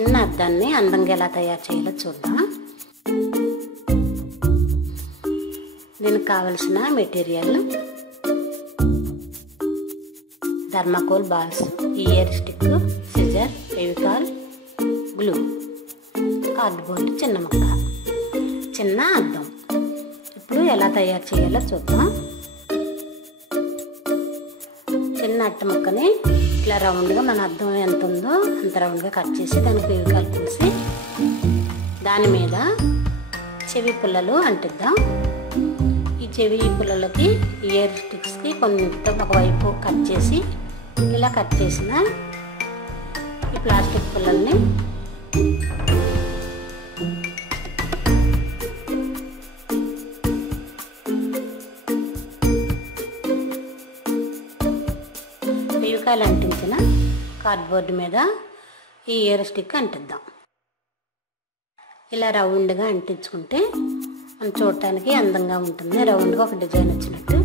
చిన్న అద్దాన్ని అందంగా ఎలా తయారు చేయాలో చూద్దాం. దీనికి కావలసిన material thermocol balls, ear stick, scissor, Fevicol, glue, cardboard చిన్న ముక్క, చిన్న అద్దం. ఇప్పుడు ఎలా తయారు చేయాలో చూద్దాం. చిన్న అట్ట ముక్కని ఇట్లా రౌండ్గా మన అద్దం ఎంత ఉందో అంత రౌండ్గా కట్ చేసి దానికి ఫెవికాల్ పూసి దాని మీద చెవి పుల్లలు అంటిద్దాం. ఈ చెవి పుల్లలకి ఇయర్ స్టిక్స్కి కొంత ఒకవైపు కట్ చేసి ఇలా కట్ చేసిన ఈ ప్లాస్టిక్ పుల్లల్ని ఫెవికాల్ అంటించిన కార్డ్బోర్డ్ మీద ఈ ఇయర్ స్టిక్ అంటిద్దాం. ఇలా రౌండ్గా అంటించుకుంటే మనం చూడటానికి అందంగా ఉంటుంది. రౌండ్గా ఒక డిజైన్ వచ్చినట్టు.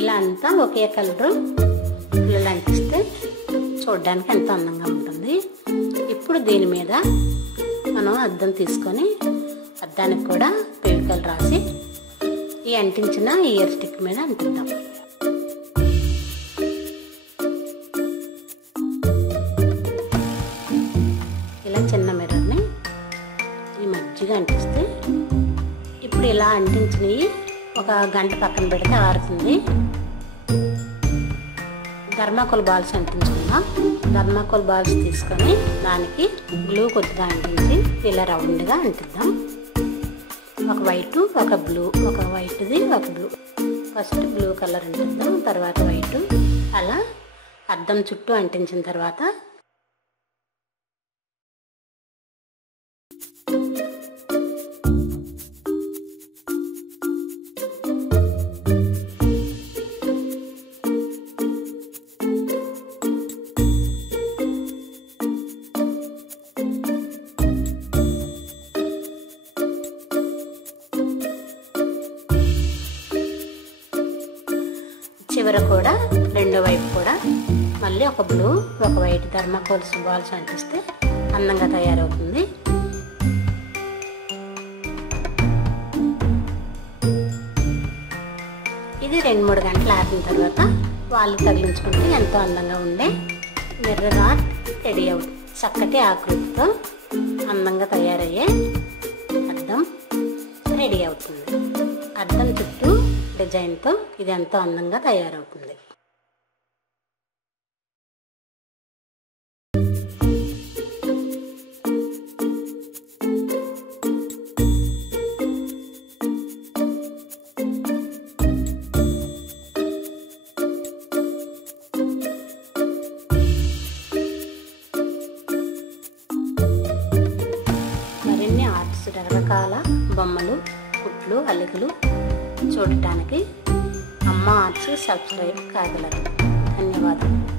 ఇలా అంతా ఒకే కలరు పుల్లలు అంటిస్తే చూడడానికి ఎంతో అందంగా ఉంటుంది. ఇప్పుడు దీని మీద మనం అద్దం తీసుకొని అద్దానికి కూడా ఫెవికాల్ రాసి ఈ అంటించిన ఇయర్ స్టిక్ మీద అంటిద్దాం. ఇలా చిన్న మిర్రర్ని ఈ మధ్యగా అంటిస్తే ఇప్పుడు ఇలా అంటించినవి ఒక గంట పక్కన పెడితే ఆరుతుంది. థర్మాకోల్ బాల్స్ అంటించుకుందాం. థర్మాకోల్ బాల్స్ తీసుకొని దానికి గ్లూ కొద్దిగా అంటించి ఇలా రౌండ్గా అంటిద్దాం. ఒక వైట్ ఒక బ్లూ, ఒక వైట్ది ఒక బ్లూ. ఫస్ట్ బ్లూ కలర్ అంటిద్దాం, తర్వాత వైట్. అలా అద్దం చుట్టూ అంటించిన తర్వాత చివర కూడా రెండో వైపు కూడా మళ్ళీ ఒక బ్లూ ఒక వైట్ థర్మాకోల్స్ బాల్స్ అంటిస్తే అందంగా తయారవుతుంది. ఇది 2-3 గంటలు ఆపిన తర్వాత వాళ్ళు తగిలించుకుంటే ఎంతో అందంగా ఉండే మిర్రర్ ఆర్ట్ రెడీ అవుతుంది. చక్కటి ఆకృతితో అందంగా తయారయ్యే అద్దం రెడీ అవుతుంది. అద్దం చుట్టూ డిజైన్తో ఇది ఎంతో అందంగా తయారవుతుంది. మరిన్ని ఆర్ట్స్, రకరకాల బొమ్మలు, కుట్లు, అల్లికలు చూడటానికి అమ్మ ఆర్ట్స్ సబ్స్క్రైబ్ కాగలరు. ధన్యవాదాలు.